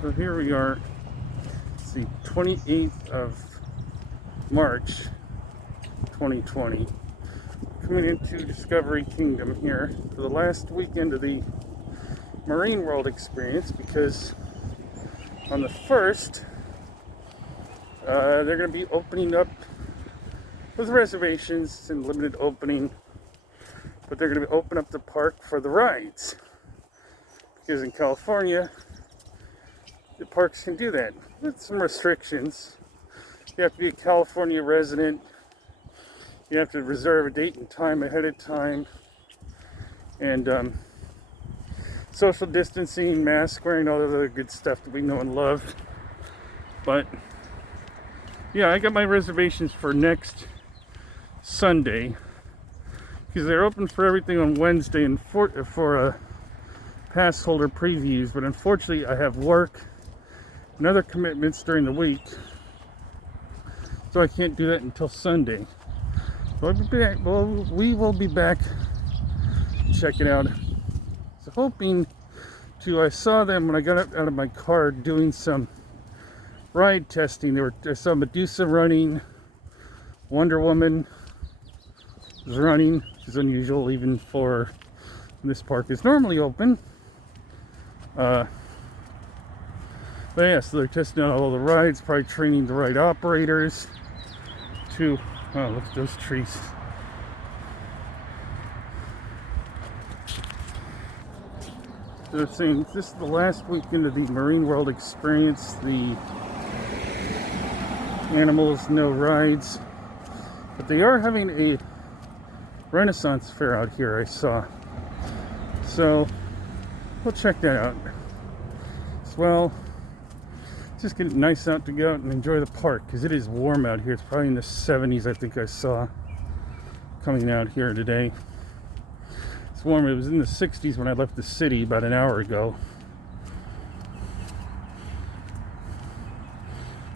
So here we are. It's the 28th of March 2020. Coming into Discovery Kingdom here for the last weekend of the Marine World experience, because on the 1st they're going to be opening up with reservations and limited opening, but they're going to open up the park for the rides, because in California the parks can do that with some restrictions. You have to be a California resident, you have to reserve a date and time ahead of time, and social distancing, mask wearing, all the other good stuff that we know and love. But yeah, I got my reservations for next Sunday, because they're open for everything on Wednesday and for pass holder previews, but unfortunately I have work and other commitments during the week, so I can't do that until Sunday. So I'll be back. Well, we will be back to check it out. So hoping to, I saw them when I got out of my car doing some ride testing. I saw Medusa running, Wonder Woman was running, which is unusual even for this park is normally open. But yeah, so they're testing out all the rides, probably training the ride operators to, oh, look at those trees. So they're saying this is the last weekend of the Marine World experience. The animals, no rides, but they are having a Renaissance fair out here, I saw. So we'll check that out as well. It's just getting nice out to go out and enjoy the park, because it is warm out here. It's probably in the 70s, I think I saw coming out here today. It's warm. It was in the 60s when I left the city about an hour ago.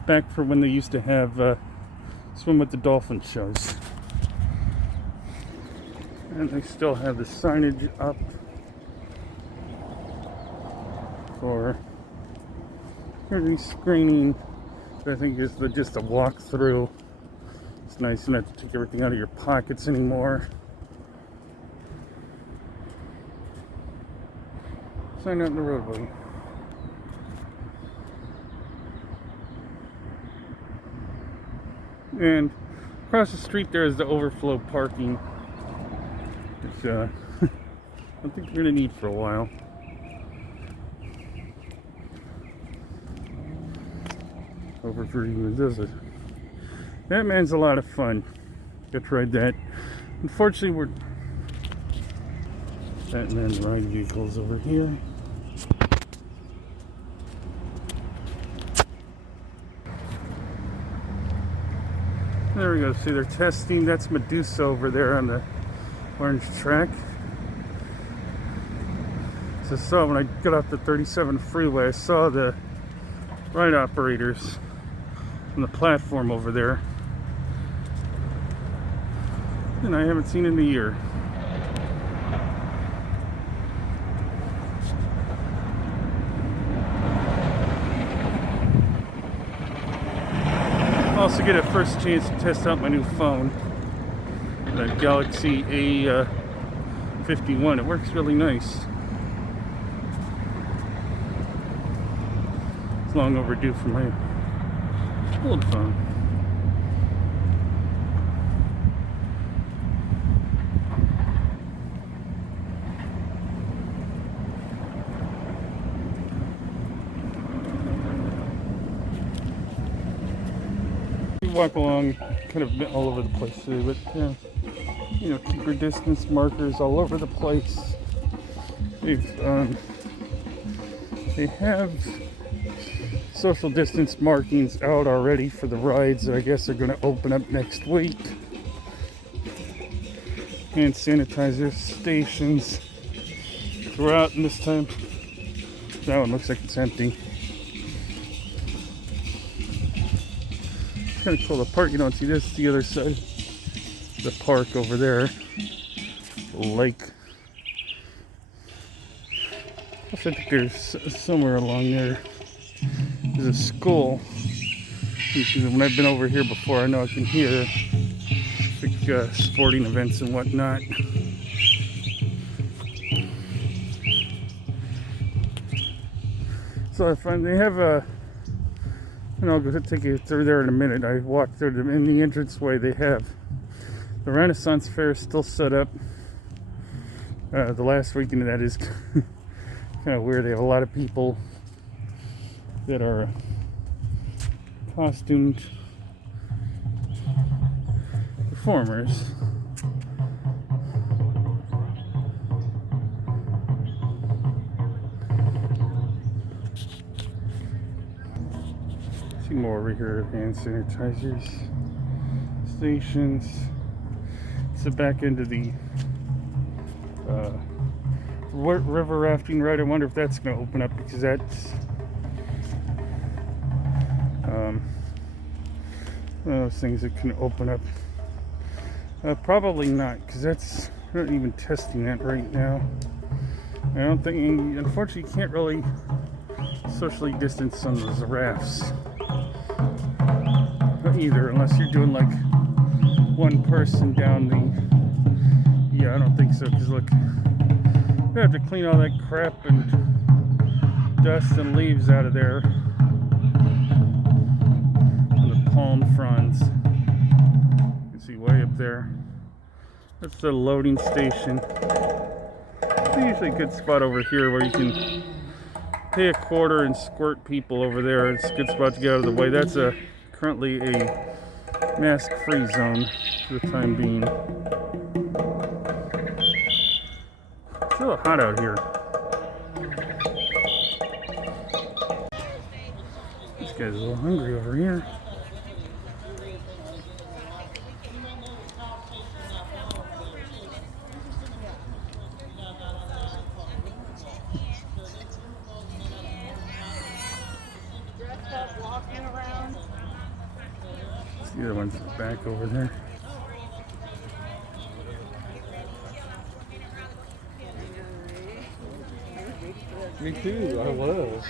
Back for when they used to have swim with the dolphin shows. And they still have the signage up for early screening. I think is just a walkthrough. It's nice not to take everything out of your pockets anymore. Sign out in the roadway. And across the street there is the overflow parking, which I don't think we're going to need for a while. Over for Medusa. That man's a lot of fun. Got to ride that. Unfortunately, that man's ride vehicles over here. There we go. See, they're testing. That's Medusa over there on the orange track. So I saw when I got off the 37 freeway, I saw the ride operators on the platform over there, and I haven't seen in a year. Also get a first chance to test out my new phone, the Galaxy A51. It works really nice. It's long overdue for my old phone. Walk along kind of all over the place today, but you know, keep your distance markers all over the place. They have social distance markings out already for the rides that I guess are going to open up next week. And sanitizer stations throughout, and this time that one looks like it's empty. Kind of cool. The park, you don't see this, the other side, the park over there, the lake. I think there's somewhere along there. is a school. When I've been over here before, I know I can hear like, sporting events and whatnot. So I find they have a, and I'll go take you through there in a minute. I walked through them. In the entranceway, they have the Renaissance Fair still set up. The last weekend of that is kind of weird. They have a lot of people that are costumed performers. See more over here, hand sanitizers, stations. It's the back end of the river rafting ride. I wonder if that's going to open up, because that's one of those things that can open up. Probably not, because that's not even testing that right now. I don't think, unfortunately, you can't really socially distance on those rafts either, unless you're doing like one person down the. Yeah, I don't think so, because look, you have to clean all that crap and dust and leaves out of there. The palm fronds. You can see way up there. That's the loading station. It's usually a good spot over here where you can pay a quarter and squirt people over there. It's a good spot to get out of the way. That's currently a mask-free zone for the time being. It's a little hot out here. This guy's a little hungry over here. The other one's back over there. Me too, I was.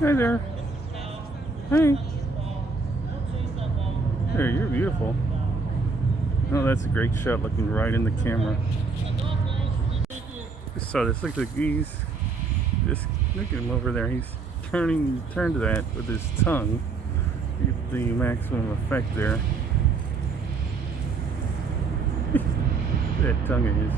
Hi there. Hey. There, you're beautiful. Oh, that's a great shot, looking right in the camera. Just saw this. Look at these. Just look at him over there. He's turned that with his tongue. Get the maximum effect there. That tongue of his.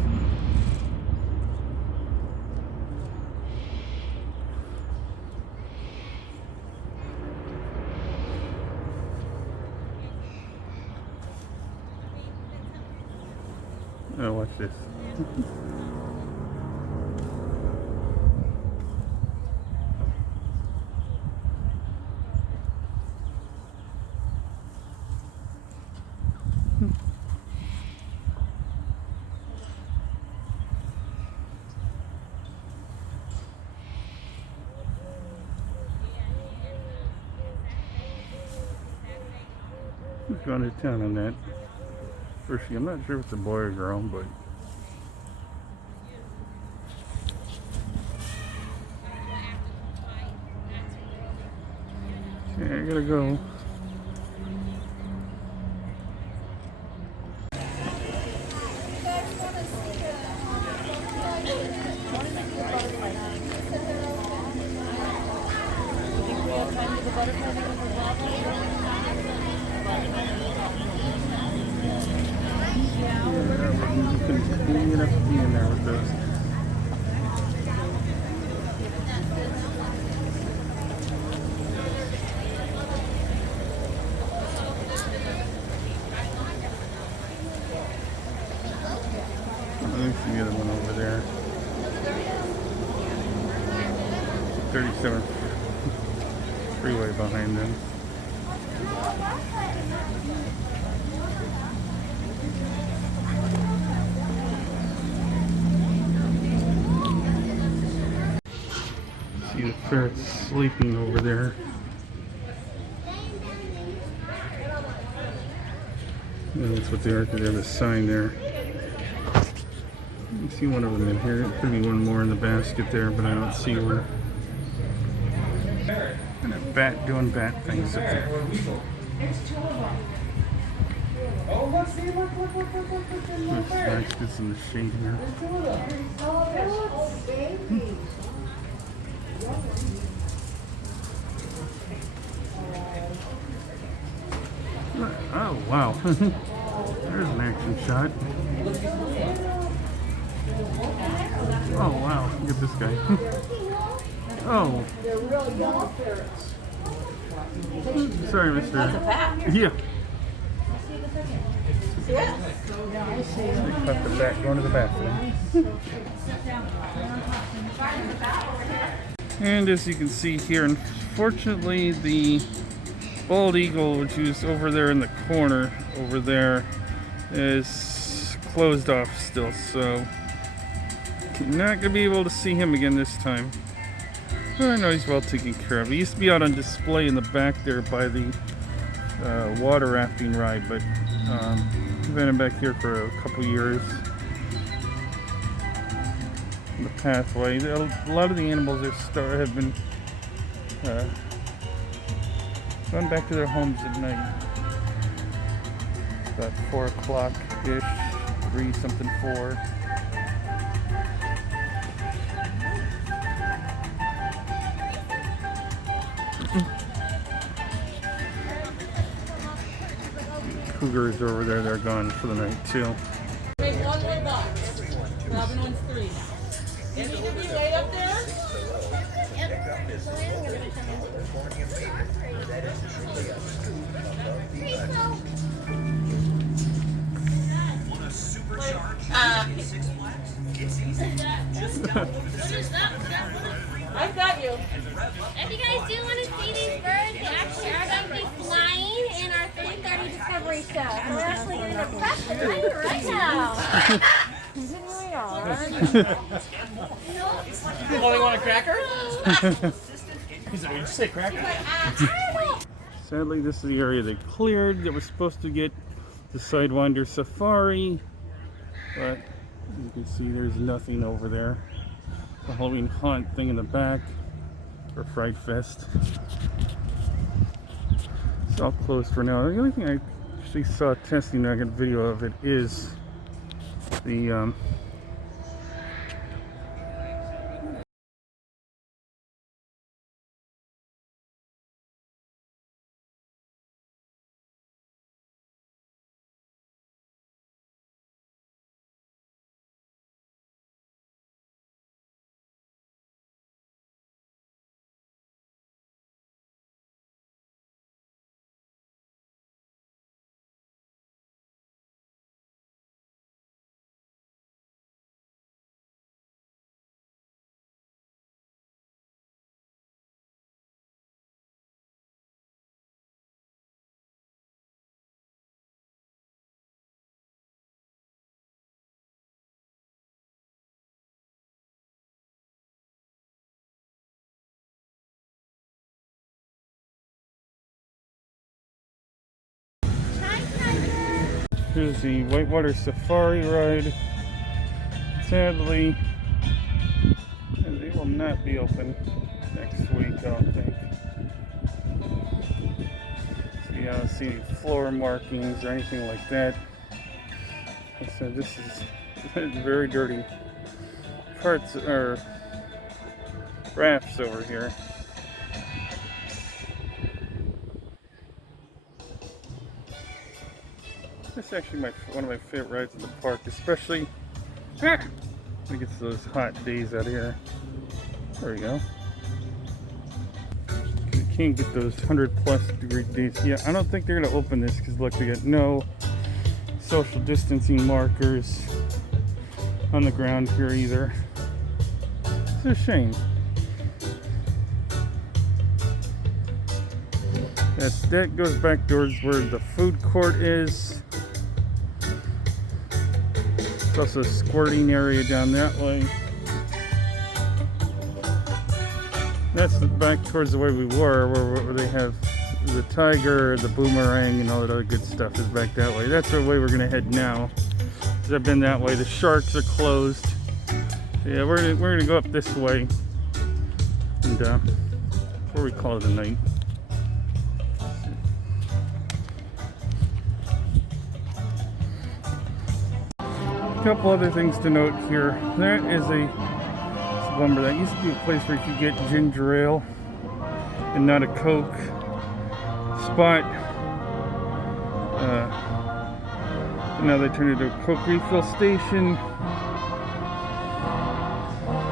Oh, watch this. Who's going to town on that? First, I'm not sure if it's a boy or girl, but okay, I gotta go. You have to be in there with those. There's the other one over there. 37 freeway behind them. See the ferret sleeping over there. And that's what they are, because they have a sign there. You see one of them in here. There could be one more in the basket there, but I don't see one. And a bat doing bat things up there. Looks nice, it's in the shade here. Oh wow, there's an action shot. Oh wow, look at this guy. Oh. Sorry, mister. That's a bat. Yeah. Yes. They cut the bat going to the bathroom. And as you can see here, unfortunately the bald eagle, which is over there in the corner over there, is closed off still, so not gonna be able to see him again this time. But I know he's well taken care of. He used to be out on display in the back there by the water rafting ride, but we've had him back here for a couple years. The pathway. A lot of the animals have been going back to their homes at night. About 4 o'clock-ish, 3 something 4. Cougars over there, they're gone for the night too. Make one more box. Robin wants 3 now. You need to be way up there? I've got you. If you guys do want to see these birds, they actually are going to be flying in our 3:30 Discovery show. So we're actually going to press the timer right now. Here we are. You only want a cracker? Did you say cracker? Sadly, this is the area they cleared that was supposed to get the Sidewinder Safari, but you can see there's nothing over there. The Halloween Haunt thing in the back, or Fright Fest. It's all closed for now. The only thing I actually saw testing, I got a video of it, is the here's the Whitewater Safari ride. Sadly, they will not be open next week, I don't think. So you don't see any floor markings or anything like that. I said this is very dirty parts or rafts over here. This is actually one of my favorite rides in the park, especially when it gets those hot days out here. There we go. You can't get those 100+ degree days. Yeah, I don't think they're going to open this because look, they got no social distancing markers on the ground here either. It's a shame. That goes back towards where the food court is. There's also a squirting area down that way. That's back towards the way we were, where they have the tiger, the boomerang, and all that other good stuff is back that way. That's the way we're gonna head now. 'Cause I've been that way. The sharks are closed. So yeah, we're gonna go up this way, and before we call it a night. A couple other things to note here. That is a bummer. That used to be a place where you could get ginger ale and not a Coke spot. But now they turned it into a Coke refill station.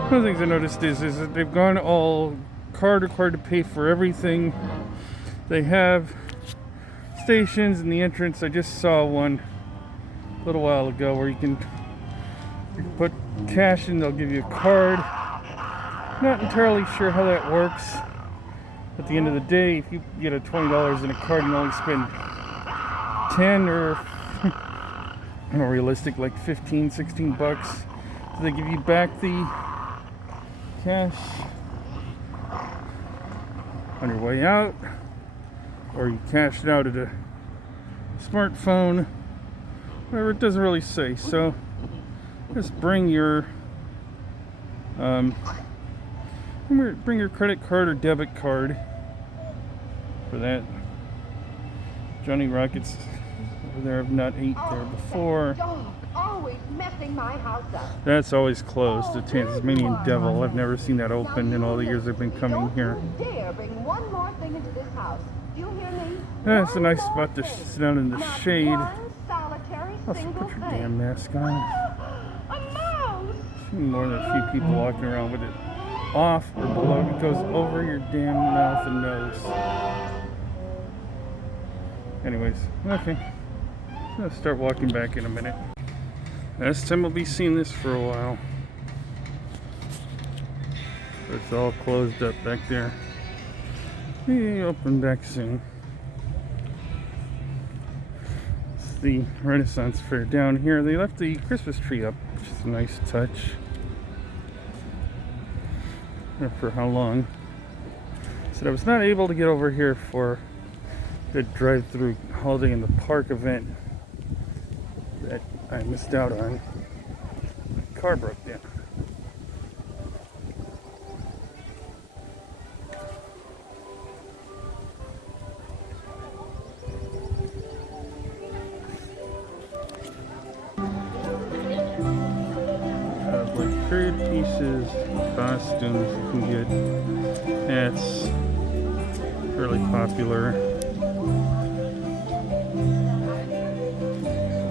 One of the things I noticed is that they've gone all card required to pay for everything. They have stations in the entrance. I just saw one a little while ago where you can put cash in, they'll give you a card. Not entirely sure how that works. At the end of the day, if you get a $20 in a card and only spend 10 or more realistic, like 15, 16 bucks, so they give you back the cash on your way out, or you cash it out at a smartphone, whatever, it doesn't really say. So just bring your credit card or debit card for that. Johnny Rockets over there. I've not ate there before. Always messing my house up. That's always closed. The Tasmanian Devil. I've never seen that open in all the years I've been coming here. Don't dare bring one more thing into this house. Do you hear me? Yeah, it's a nice spot to sit down in the Not shade. one solitary Also, single put your thing. damn mask on. A mouse. Seen more than a few people walking around with it off or below. It goes over your damn mouth and nose. Anyways, okay. I'll start walking back in a minute. Last time we'll be seeing this for a while. It's all closed up back there. Be open back soon. It's the Renaissance Fair down here. They left the Christmas tree up, which is a nice touch. Or for how long? Said I was not able to get over here for the drive-through holiday in the park event that I missed out on. My car broke down. Like period pieces, costumes you can get. Hats, fairly popular.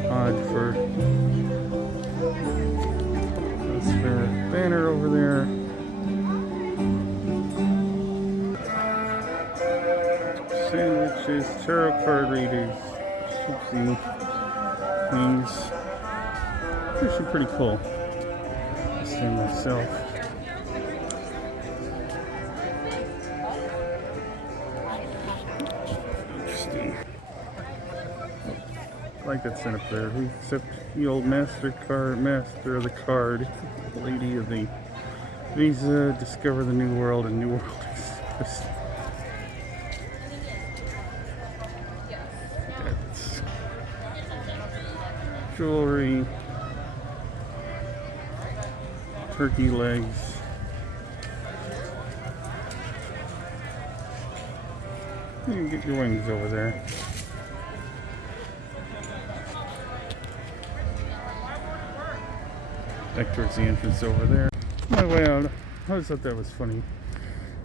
Odd for this fair banner over there. Sandwiches, tarot card readers, gypsy things. They're actually pretty cool. Myself. Interesting. I like that sign up there. Who accept the old master of the card, lady of the Visa, discover the new world and new world exists. That's jewelry. Turkey legs. You can get your wings over there. Back towards the entrance over there. My way out. I always thought that was funny.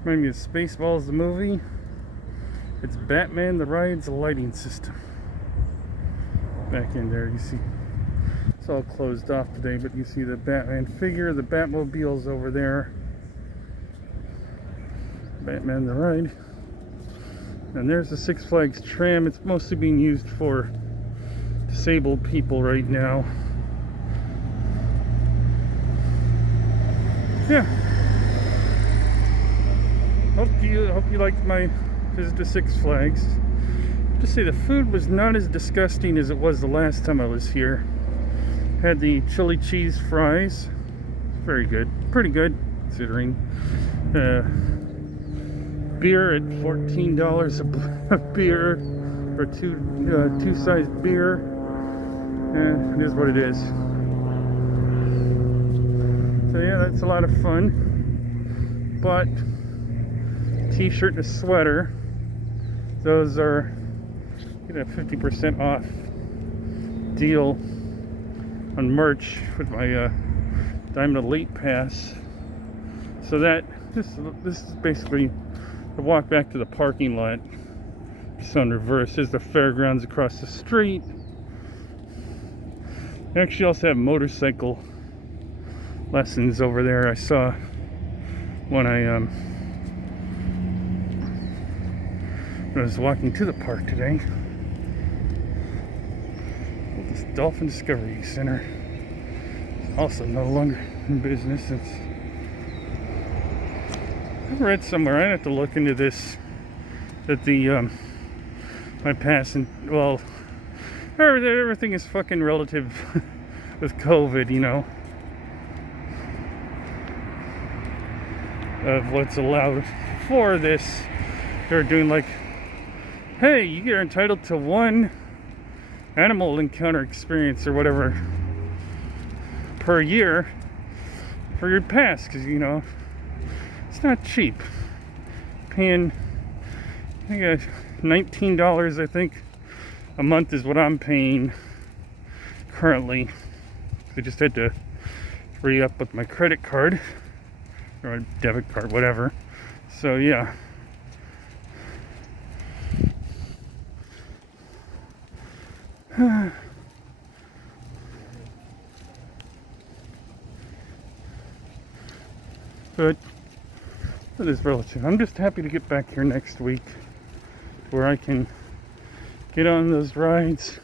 Reminded me of Spaceballs the movie. It's Batman the Ride's lighting system. Back in there, you see. It's all closed off today, but you see the Batman figure, the Batmobile's over there. Batman the Ride. And there's the Six Flags tram. It's mostly being used for disabled people right now. Yeah. Hope you liked my visit to Six Flags. Just say the food was not as disgusting as it was the last time I was here. Had the chili cheese fries. Very good. Pretty good, considering. beer at $14 a beer for two-sized beer. It is what it is. So yeah, that's a lot of fun. But t-shirt and a sweater, those are, get a 50% off deal on merch with my Diamond Elite Pass. So that this is basically the walk back to the parking lot. It's on reverse. There's the fairgrounds across the street. They actually also have motorcycle lessons over there. I saw when I was walking to the park today. This Dolphin Discovery Center is also no longer in business. I've read somewhere, I'd have to look into this, that the my pass, and well, everything is fucking relative with COVID, you know, of what's allowed for this. They're doing like, hey, you're entitled to one animal encounter experience or whatever per year for your pass, because you know it's not cheap. Paying, I think $19, I think, a month is what I'm paying currently. I just had to re-up with my credit card or a debit card, whatever. So yeah. But it is relative. I'm just happy to get back here next week where I can get on those rides.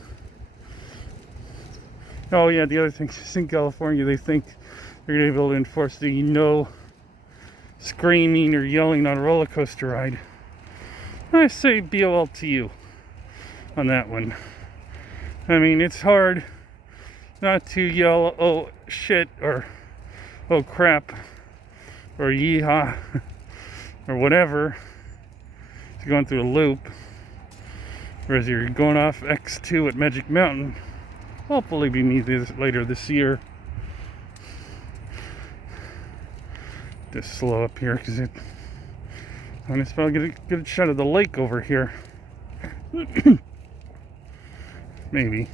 Oh yeah, the other thing is in California they think they're going to be able to enforce the no screaming or yelling on a roller coaster ride. I say BOL to you on that one. I mean, it's hard not to yell, oh shit, or oh crap, or yeehaw, or whatever, if you're going through a loop. Whereas you're going off X2 at Magic Mountain, hopefully be me later this year. Just slow up here because I'm just about to get a good shot of the lake over here. Maybe.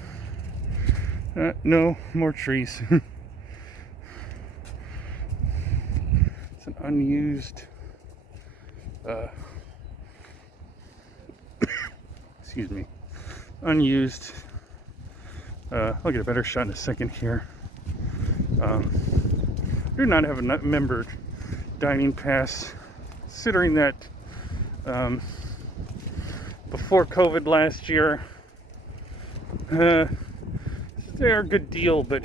No more trees. It's an unused excuse me, unused I'll get a better shot in a second here. Do not have a member dining pass, considering that before COVID last year, they're a good deal, but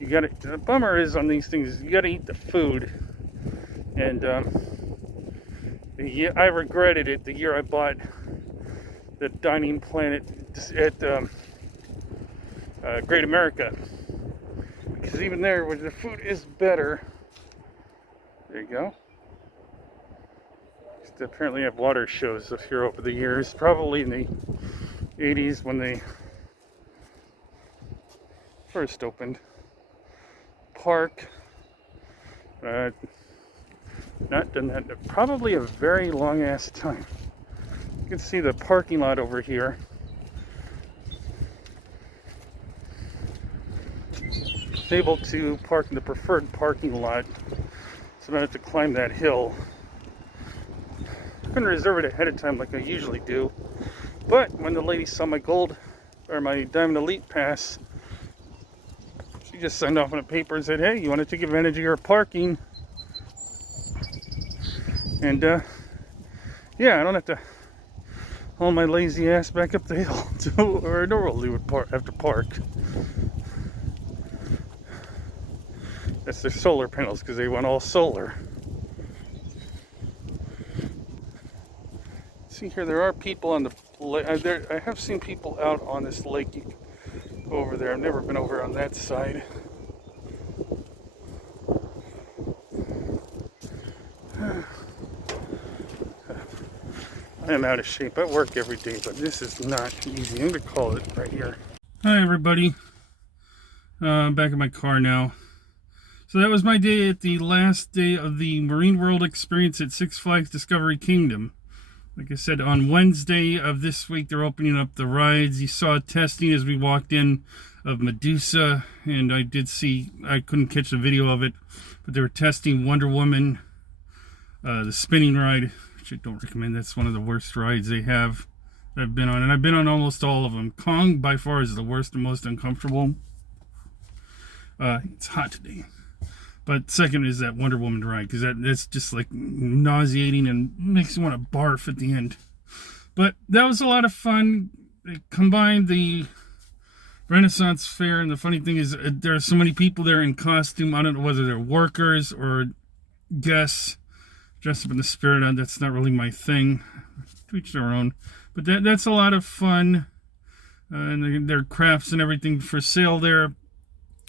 you gotta, the bummer is on these things, you gotta eat the food. And I regretted it the year I bought the dining plan at Great America, because even there, where the food is better. There you go. They apparently have water shows up here over the years, probably in the 80s when they first opened. Park. Not done that. Probably a very long ass time. You can see the parking lot over here. It's able to park in the preferred parking lot, so I don't have to climb that hill. I couldn't reserve it ahead of time like I usually do, but when the lady saw my gold or my Diamond Elite Pass, she just signed off on a paper and said, "Hey, you want to take advantage of your parking?" And yeah, I don't have to haul my lazy ass back up the hill to where I normally would have to park. That's their solar panels, because they went all solar. See here, there are people on the lake. I have seen people out on this lake. You can go over there. I've never been over on that side. I'm out of shape. I work every day, but this is not easy. I'm going to call it right here. Hi, everybody. I'm back in my car now. So that was my day at the last day of the Marine World experience at Six Flags Discovery Kingdom. Like I said, on Wednesday of this week, they're opening up the rides. You saw testing as we walked in of Medusa, and I couldn't catch the video of it, but they were testing Wonder Woman, the spinning ride, which I don't recommend. That's one of the worst rides they have that I've been on, and I've been on almost all of them. Kong, by far, is the worst and most uncomfortable. It's hot today. But second is that Wonder Woman ride, because that's just like nauseating and makes you want to barf at the end. But that was a lot of fun. It combined the Renaissance fair, and the funny thing is there are so many people there in costume. I don't know whether they're workers or guests dressed up in the spirit. That's not really my thing. To each their own. But that's a lot of fun. And there are crafts and everything for sale there.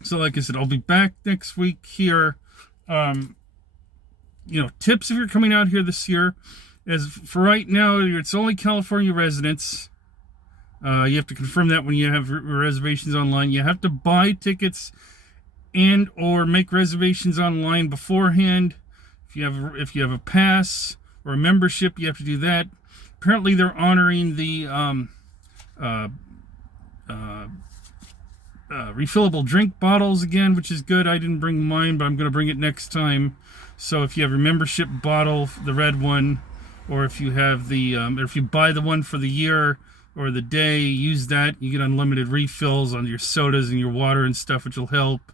So like I said, I'll be back next week here. Tips if you're coming out here this year. As for right now, it's only California residents. You have to confirm that when you have reservations online. You have to buy tickets and or make reservations online beforehand. If you have a pass or a membership, you have to do that. Apparently, they're honoring the refillable drink bottles again, which is good. I didn't bring mine, but I'm going to bring it next time. So if you have a membership bottle, the red one, or if you have or if you buy the one for the year or the day, use that. You get unlimited refills on your sodas and your water and stuff, which will help.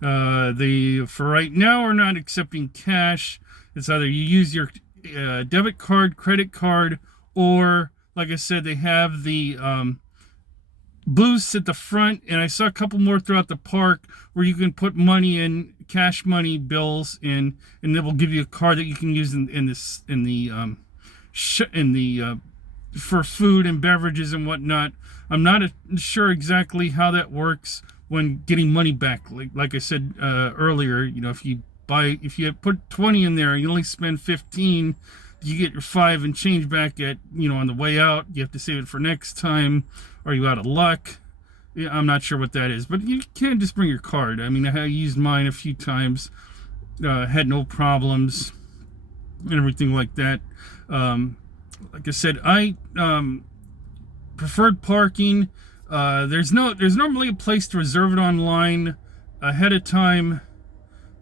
For right now, we're not accepting cash. It's either you use your debit card, credit card, or like I said, they have the booths at the front, and I saw a couple more throughout the park where you can put money in, cash money bills in, and it will give you a card that you can use for food and beverages and whatnot. I'm not sure exactly how that works when getting money back. Like I said earlier, if you put 20 in there and you only spend 15, you get your 5 and change back at on the way out. You have to save it for next time. Are you out of luck? Yeah, I'm not sure what that is, but you can't just bring your card. I mean, I used mine a few times, had no problems and everything like that. Like I said, I preferred parking. There's normally a place to reserve it online ahead of time,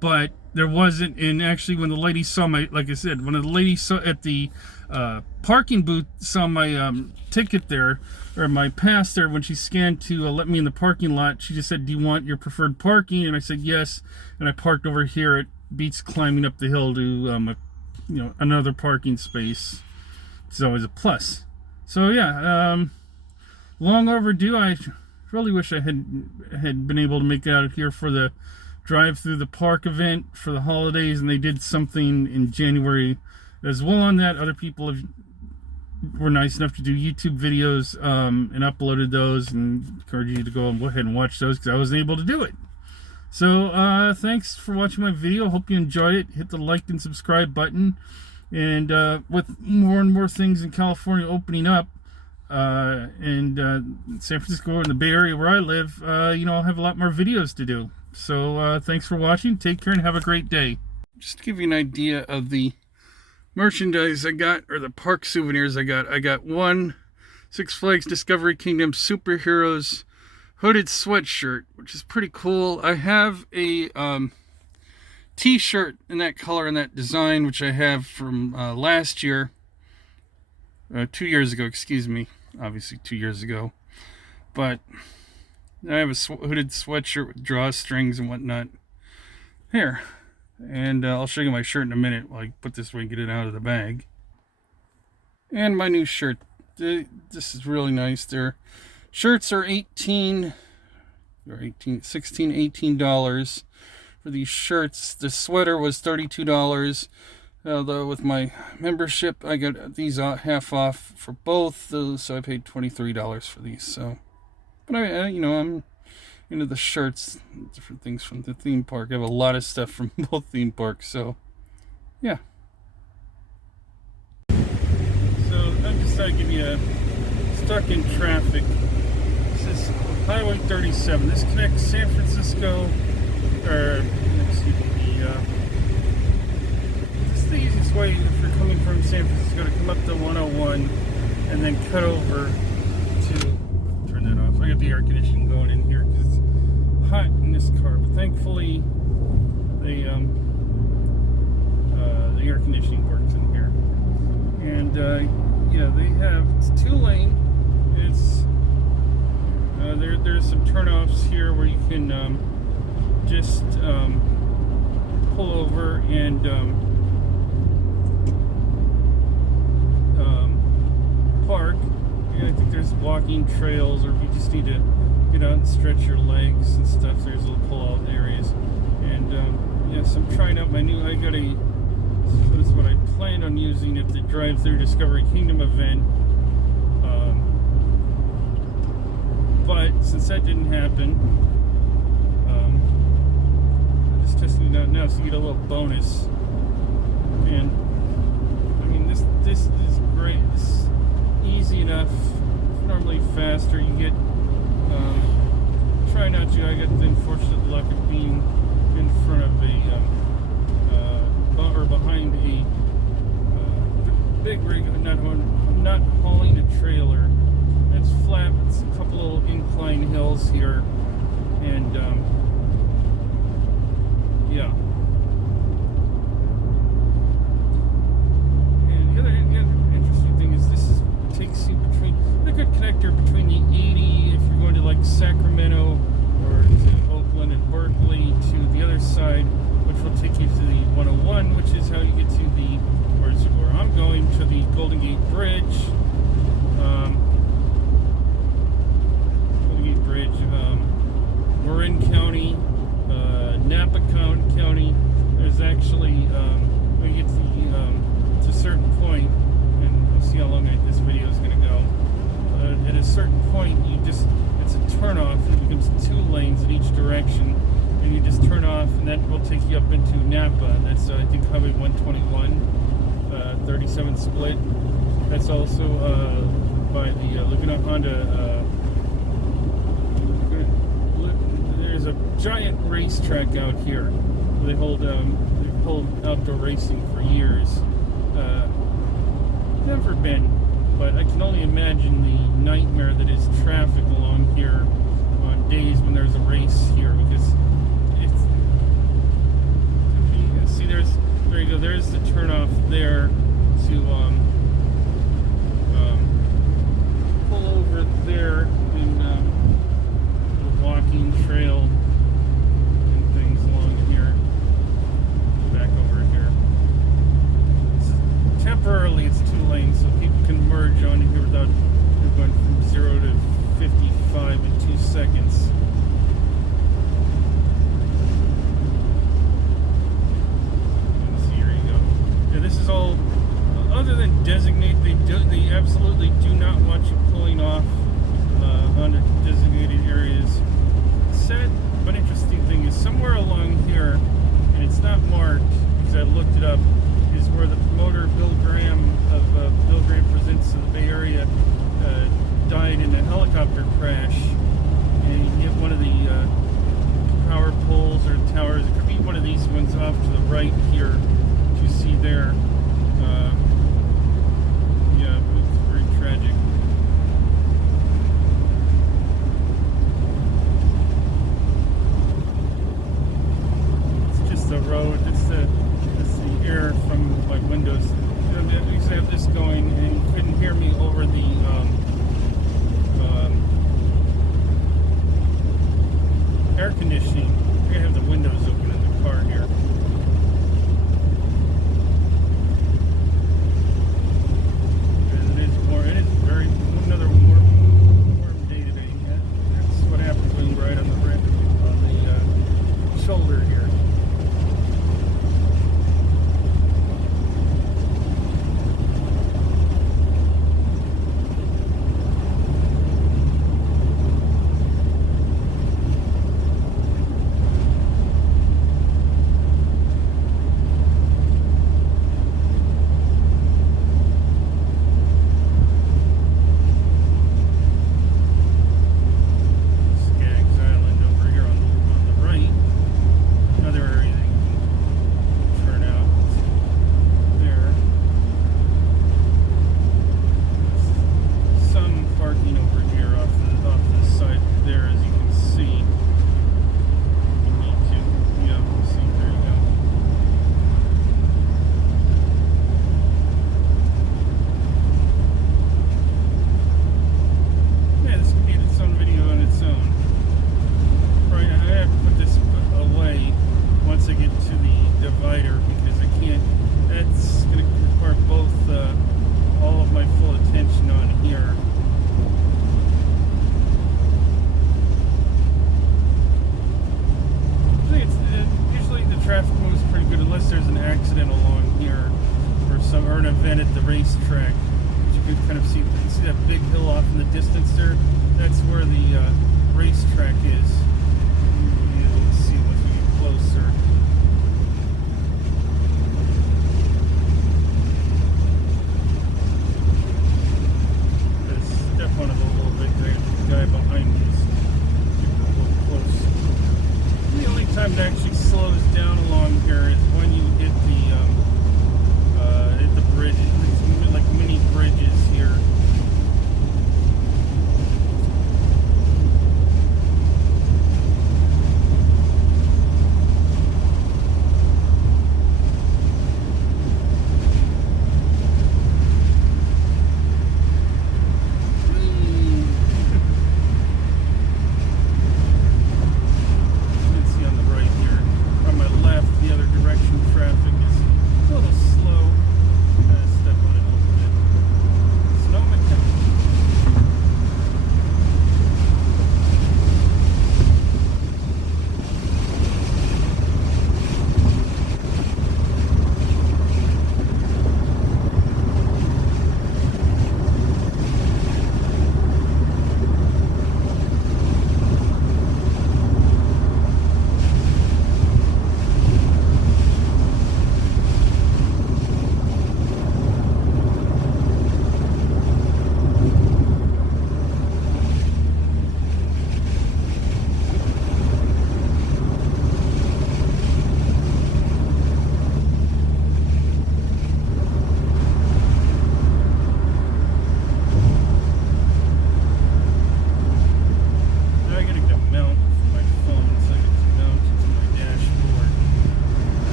but there wasn't. And actually, when the lady saw when the lady saw at the parking booth saw my ticket there, or my pass there, when she scanned to let me in the parking lot, she just said, "Do you want your preferred parking?" And I said yes, and I parked over here. It beats climbing up the hill to another parking space. It's always a plus. So yeah, long overdue. I really wish I had been able to make it out here for the drive through the park event for the holidays, and they did something in January as well on that. Other people were nice enough to do YouTube videos and uploaded those, and encourage you to go ahead and watch those because I wasn't able to do it. So thanks for watching my video. Hope you enjoyed it. Hit the like and subscribe button, and with more and more things in California opening up, and San Francisco and the Bay Area where I live, I'll have a lot more videos to do. So thanks for watching. Take care and have a great day. Just to give you an idea of the merchandise I got, or the park souvenirs I got one Six Flags Discovery Kingdom Superheroes hooded sweatshirt, which is pretty cool. I have a t-shirt in that color and that design, which I have from last year, 2 years ago, excuse me, obviously 2 years ago. But I have a hooded sweatshirt with drawstrings and whatnot here, and I'll show you my shirt in a minute while I put this away and get it out of the bag. And my new shirt. This is really nice. Their shirts are $18 for these shirts. The sweater was $32. Although with my membership, I got these half off for both those, so I paid $23 for these. So, but I'm into the shirts, different things from the theme park. I have a lot of stuff from both theme parks, so yeah. So just to give you a stuck in traffic. This is Highway 37. This connects San Francisco, or excuse me, this is the easiest way if you're coming from San Francisco to come up the 101 and then cut over to, turn that off. I got the air conditioning going in here because it's hot in this car, but thankfully the air conditioning works in here. And yeah, they have, it's 2-lane. It's there's some turnoffs here where you can just pull over and park. Yeah, I think there's walking trails, or if you just need to get out and stretch your legs and stuff, there's little pull-out areas. And yes, I'm trying out my new, I got a, this is what I plan on using at the drive-through Discovery Kingdom event. But since that didn't happen, I'm just testing it out now, so you get a little bonus. And I mean, this is great. It's easy enough. It's normally faster. You get try not to. I got the unfortunate luck of being in front of or behind a big rig. I'm not hauling a trailer. It's flat. It's a couple little incline hills here, and yeah. And the other interesting thing is this takes you between a good connector between the 80 if you're going to like Sacramento or to Oakland and Berkeley to the other side, which will take you to the 101, which is how you get to the where I'm going, to the Golden Gate Bridge. Marin County, Napa County. There's actually when you get to a certain point, and we'll see how long this video is going to go. At a certain point, it's a turnoff, and it becomes 2 lanes in each direction, and you just turn off, and that will take you up into Napa. That's I think Highway 121, 37 split. That's also by the Laguna Honda. There's a giant racetrack out here. They hold outdoor racing for years. Never been, but I can only imagine the nightmare that is traffic along here on days when there's a race here, because it's. You can see there you go. There's the turnoff there to pull over there in the walking trail and things along here. Back over here. Temporarily, it's 2 lanes, so people can merge on here without going from 0 to 55 in 2 seconds. So here you go. Yeah, this is all. Other than designate, they absolutely do not want you pulling off onto designated areas. Sad but interesting thing is somewhere along here, and it's not marked because I looked it up, is where the promoter Bill Graham of Bill Graham Presents in the Bay Area died in a helicopter crash. And you hit one of the power poles or towers. It could be one of these ones off to the right here that you see there. Yeah, it's very tragic. It's just the road. It's the air from my windows. I used to have this going, and you couldn't hear me over the air conditioning. I have the windows open in the car here. And it is warm. It is very another warm day today. That's what happens when you ride on the shoulder here. for an event at the racetrack. You can kind of see that big hill off in the distance there. That's where the racetrack is. You'll see if we get closer. Let's step on it a little bit. The guy behind me is a little close. The only time it actually slows down along here is when you hit the bridge. It's like mini bridges here.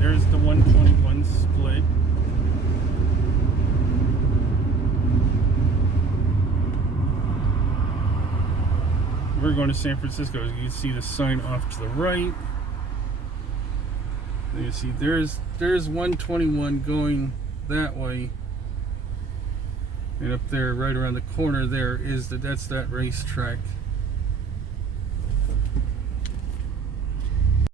There's the 121 split. We're going to San Francisco. You can see the sign off to the right. You can see there's 121 going that way. And up there, right around the corner there, that's that racetrack.